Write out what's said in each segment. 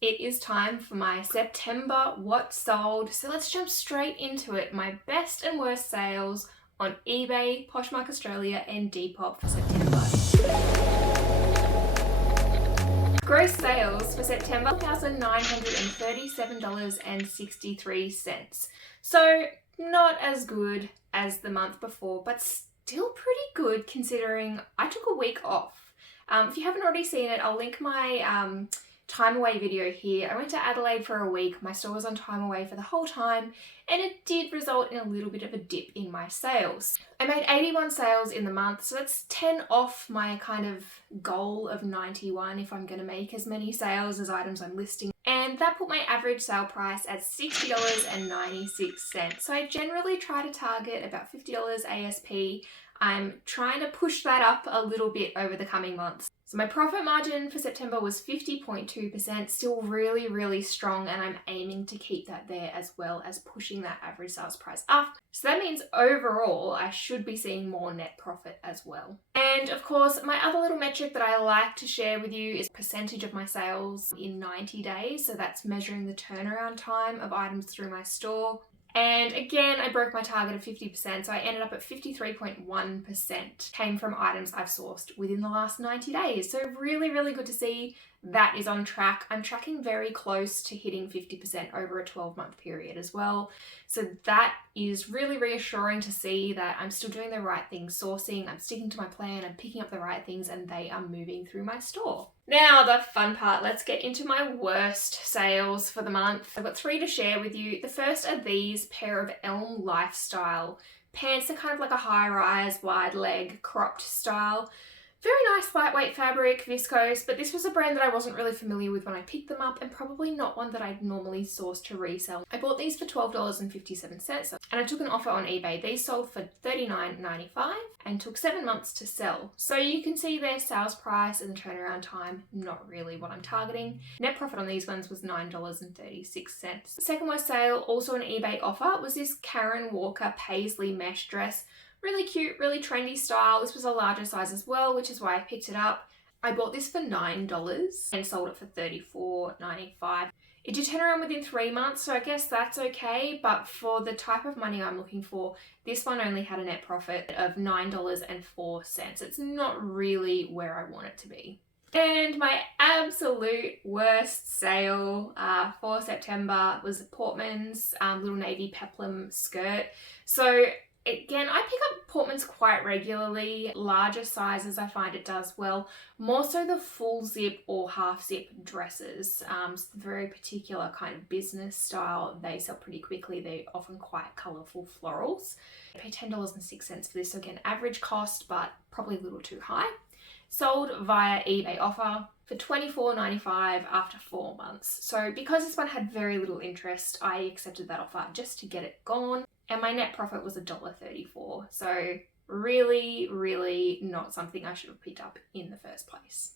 It is time for my September What Sold, so let's jump straight into it. My best and worst sales on eBay, Poshmark Australia and Depop for September. Gross sales for September, $1,937.63. So not as good as the month before, but still pretty good considering I took a week off. If you haven't already seen it, I'll link my time away video here. I went to Adelaide for a week. My store was on time away for the whole time, and it did result in a little bit of a dip in my sales. I made 81 sales in the month, so that's 10 off my kind of goal of 91 if I'm going to make as many sales as items I'm listing. And that put my average sale price at $60.96. So I generally try to target about $50 ASP. I'm trying to push that up a little bit over the coming months. So my profit margin for September was 50.2%, still really, really strong, and I'm aiming to keep that there as well as pushing that average sales price up. So that means overall, I should be seeing more net profit as well. And of course, my other little metric that I like to share with you is percentage of my sales in 90 days. So that's measuring the turnaround time of items through my store. And again, I broke my target of 50%, so I ended up at 53.1% came from items I've sourced within the last 90 days. So really, really good to see that is on track. I'm tracking very close to hitting 50% over a 12-month period as well. So that is really reassuring to see that I'm still doing the right things, sourcing, I'm sticking to my plan, I'm picking up the right things, and they are moving through my store. Now, the fun part, let's get into my worst sales for the month. I've got 3 to share with you. The first are these pair of Elm Lifestyle pants. They're kind of like a high-rise, wide leg, cropped style. Very nice lightweight fabric, viscose, but this was a brand that I wasn't really familiar with when I picked them up and probably not one that I'd normally source to resell. I bought these for $12.57 and I took an offer on eBay. These sold for $39.95 and took 7 months to sell. So you can see their sales price and the turnaround time, not really what I'm targeting. Net profit on these ones was $9.36. Second worst sale, also an eBay offer, was this Karen Walker paisley mesh dress. Really cute, really trendy style. This was a larger size as well, which is why I picked it up. I bought this for $9 and sold it for $34.95. It did turn around within 3 months, so I guess that's okay, but for the type of money I'm looking for, this one only had a net profit of $9.04. It's not really where I want it to be. And my absolute worst sale for September was Portman's little navy peplum skirt. So again, I pick up Portman's quite regularly. Larger sizes I find it does well. More so the full zip or half zip dresses. It's a very particular kind of business style. They sell pretty quickly. They're often quite colourful florals. I paid $10.06 for this. So again, average cost, but probably a little too high. Sold via eBay offer for $24.95 after 4 months. So because this one had very little interest, I accepted that offer just to get it gone. And my net profit was $1.34. So really, really not something I should have picked up in the first place.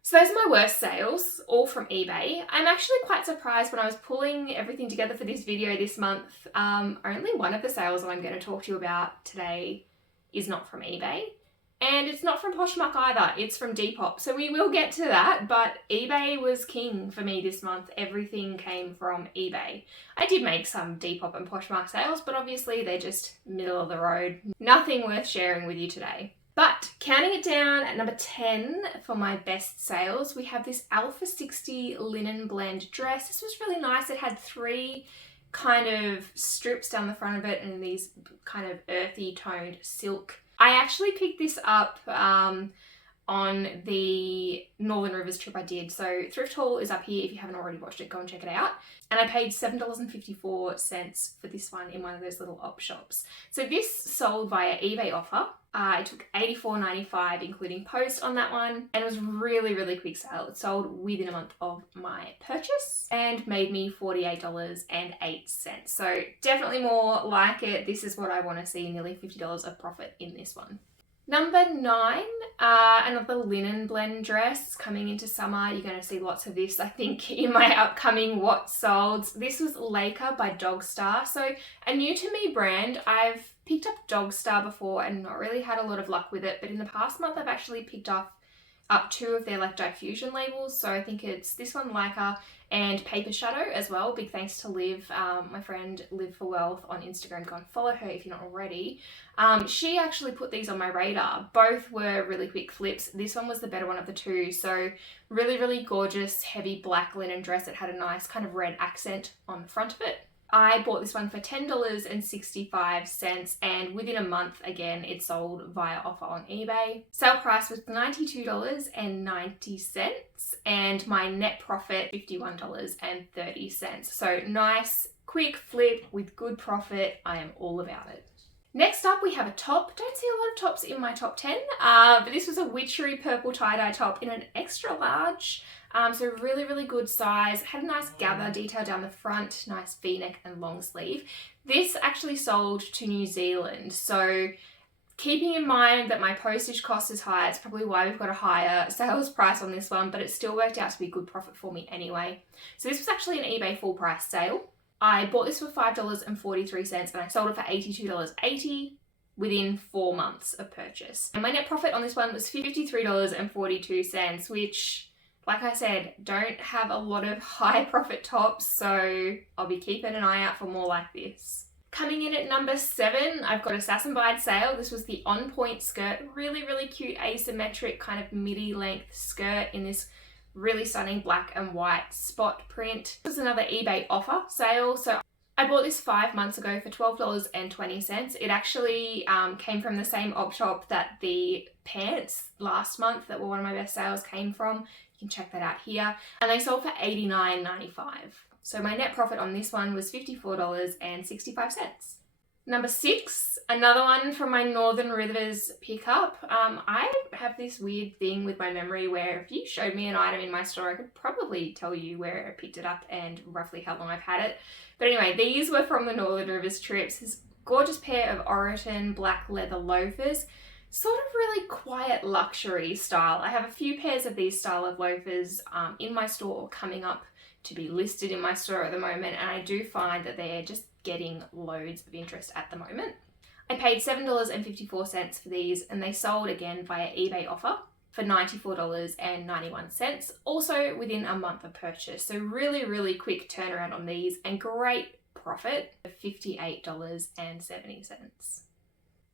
So those are my worst sales, all from eBay. I'm actually quite surprised when I was pulling everything together for this video this month. Only one of the sales that I'm going to talk to you about today is not from eBay. And it's not from Poshmark either, it's from Depop. So we will get to that, but eBay was king for me this month. Everything came from eBay. I did make some Depop and Poshmark sales, but obviously they're just middle of the road. Nothing worth sharing with you today. But counting it down at number 10 for my best sales, we have this Alpha 60 linen blend dress. This was really nice. It had 3 kind of strips down the front of it and these kind of earthy toned silk. I actually picked this up on the Northern Rivers trip I did. So Thrift Haul is up here. If you haven't already watched it, go and check it out. And I paid $7.54 for this one in one of those little op shops. So this sold via eBay offer. I took $84.95 including post on that one, and it was really, really quick sale. It sold within a month of my purchase and made me $48.08. So definitely more like it. This is what I want to see, nearly $50 of profit in this one. Number 9, another linen blend dress coming into summer. You're going to see lots of this, I think, in my upcoming What Sold. This was Laker by Dogstar. So a new to me brand. I've picked up Dogstar before and not really had a lot of luck with it, but in the past month I've actually picked up up 2 of their like diffusion labels. So I think it's this one, Leica, and Paper Shadow as well. Big thanks to Liv, my friend Liv for Wealth on Instagram. Go and follow her if you're not already. She actually put these on my radar. Both were really quick flips. This one was the better one of the two. So really, really gorgeous, heavy black linen dress. It had a nice kind of red accent on the front of it. I bought this one for $10.65, and within a month, again, it sold via offer on eBay. Sale price was $92.90, and my net profit $51.30. So nice, quick flip with good profit. I am all about it. Next up, we have a top. Don't see a lot of tops in my top 10, but this was a witchery purple tie-dye top in an extra large. So really, really good size. Had a nice gather detail down the front, nice V-neck and long sleeve. This actually sold to New Zealand. So keeping in mind that my postage cost is high, it's probably why we've got a higher sales price on this one, but it still worked out to be good profit for me anyway. So this was actually an eBay full price sale. I bought this for $5.43 and I sold it for $82.80 within 4 months of purchase. And my net profit on this one was $53.42, which, like I said, don't have a lot of high profit tops, so I'll be keeping an eye out for more like this. Coming in at number 7, I've got a Sass & Bide sale. This was the On Point skirt. Really, really cute asymmetric kind of midi length skirt in this really stunning black and white spot print. This was another eBay offer sale. So I bought this 5 months ago for $12.20. It actually came from the same op shop that the pants last month that were one of my best sales came from. You can check that out here. And they sold for $89.95. So my net profit on this one was $54.65. Number 6, another one from my Northern Rivers pickup. I have this weird thing with my memory where if you showed me an item in my store, I could probably tell you where I picked it up and roughly how long I've had it. But anyway, these were from the Northern Rivers trips. This gorgeous pair of Oroton black leather loafers. Sort of really quiet luxury style. I have a few pairs of these style of loafers in my store or coming up to be listed in my store at the moment, and I do find that they're just getting loads of interest at the moment. I paid $7.54 for these, and they sold again via eBay offer for $94.91, also within a month of purchase. So really, really quick turnaround on these and great profit of $58.70.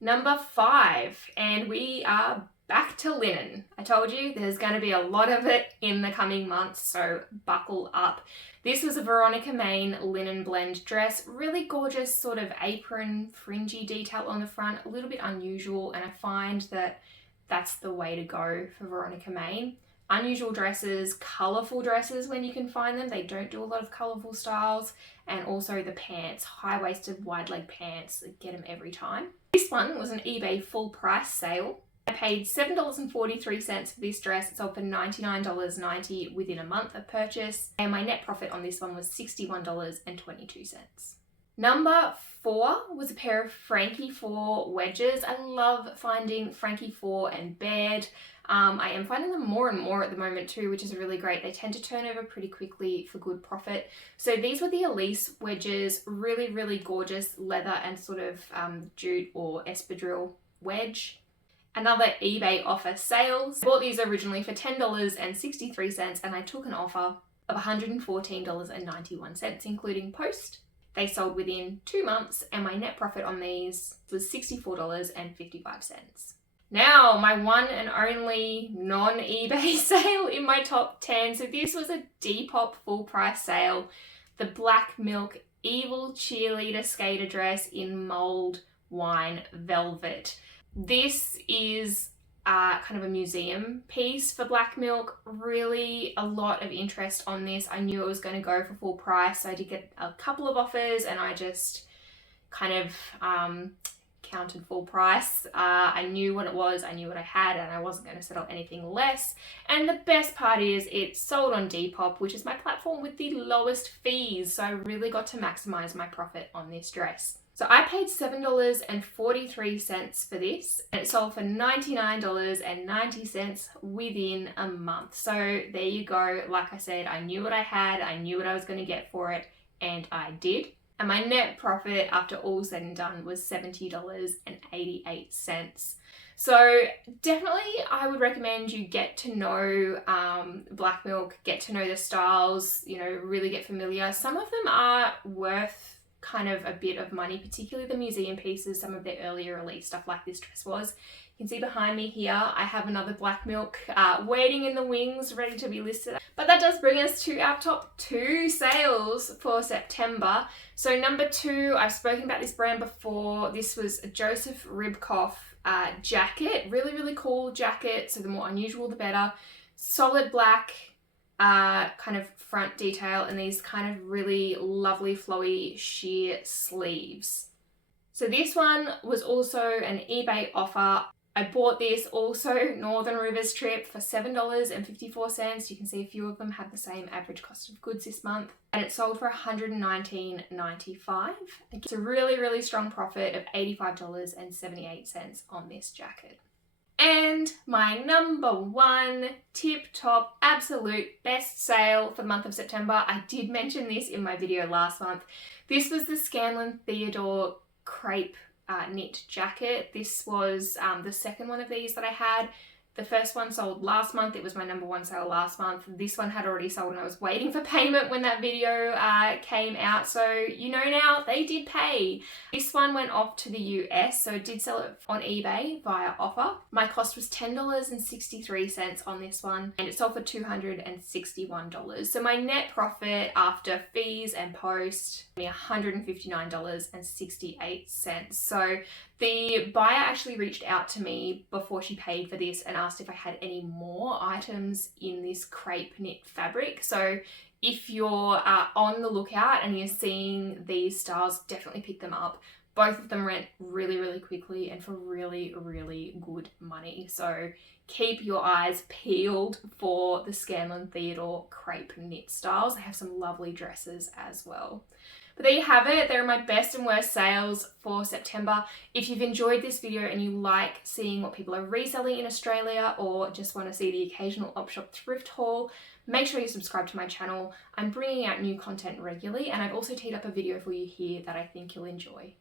Number 5, and we are back to linen. I told you there's going to be a lot of it in the coming months, so buckle up. This was a Veronica Main linen blend dress, really gorgeous sort of apron fringy detail on the front, a little bit unusual, and I find that that's the way to go for Veronica Main. Unusual dresses, colourful dresses when you can find them. They don't do a lot of colourful styles, and also the pants, high-waisted wide leg pants, get them every time. This one was an eBay full price sale. I paid $7.43 for this dress. It sold for $99.90 within a month of purchase, and my net profit on this one was $61.22. Number 4 was a pair of Frankie 4 wedges. I love finding Frankie 4 and Baird. I am finding them more and more at the moment too, which is really great. They tend to turn over pretty quickly for good profit. So these were the Elise wedges, really, really gorgeous leather and sort of jute or espadrille wedge. Another eBay offer sales. I bought these originally for $10.63 and I took an offer of $114.91, including post. They sold within 2 months and my net profit on these was $64.55. Now, my one and only non-eBay sale in my top 10. So this was a Depop full price sale. The Black Milk Evil Cheerleader Skater dress in mold wine velvet. This is kind of a museum piece for Black Milk. Really a lot of interest on this. I knew it was going to go for full price. So I did get a couple of offers and I just kind of counted full price. I knew what it was, I knew what I had, and I wasn't going to settle anything less. And the best part is it sold on Depop, which is my platform with the lowest fees. So I really got to maximize my profit on this dress. So I paid $7.43 for this, and it sold for $99.90 within a month. So there you go. Like I said, I knew what I had, I knew what I was going to get for it, and I did. And my net profit after all said and done was $70.88. So definitely I would recommend you get to know black milk, get to know the styles, you know, really get familiar. Some of them are worth kind of a bit of money, particularly the museum pieces, some of their earlier release stuff like this dress was. You can see behind me here, I have another black milk waiting in the wings, ready to be listed. But that does bring us to our top 2 sales for September. So number 2, I've spoken about this brand before. This was a Joseph Ribkoff jacket, really cool jacket. So the more unusual, the better. Solid black kind of front detail and these kind of really lovely flowy sheer sleeves. So this one was also an eBay offer. I bought this also Northern Rivers trip for $7.54. You can see a few of them have the same average cost of goods this month, and it sold for $119.95. It's a really strong profit of $85.78 on this jacket. And my number 1 tip top absolute best sale for the month of September. I did mention this in my video last month. This was the Scanlan Theodore crepe knit jacket. This was the second one of these that I had. The first one sold last month. It was my number 1 sale last month. This one had already sold and I was waiting for payment when that video came out. So you know now, they did pay. This one went off to the US, so I did sell it on eBay via offer. My cost was $10.63 on this one and it sold for $261. So my net profit after fees and post, $159.68. So the buyer actually reached out to me before she paid for this and asked if I had any more items in this crepe knit fabric. So if you're on the lookout and you're seeing these styles, definitely pick them up. Both of them went really quickly and for really good money. So keep your eyes peeled for the Scanlan Theodore crepe knit styles. I have some lovely dresses as well. But there you have it. There are my best and worst sales for September. If you've enjoyed this video and you like seeing what people are reselling in Australia or just want to see the occasional op shop thrift haul, make sure you subscribe to my channel. I'm bringing out new content regularly and I've also teed up a video for you here that I think you'll enjoy.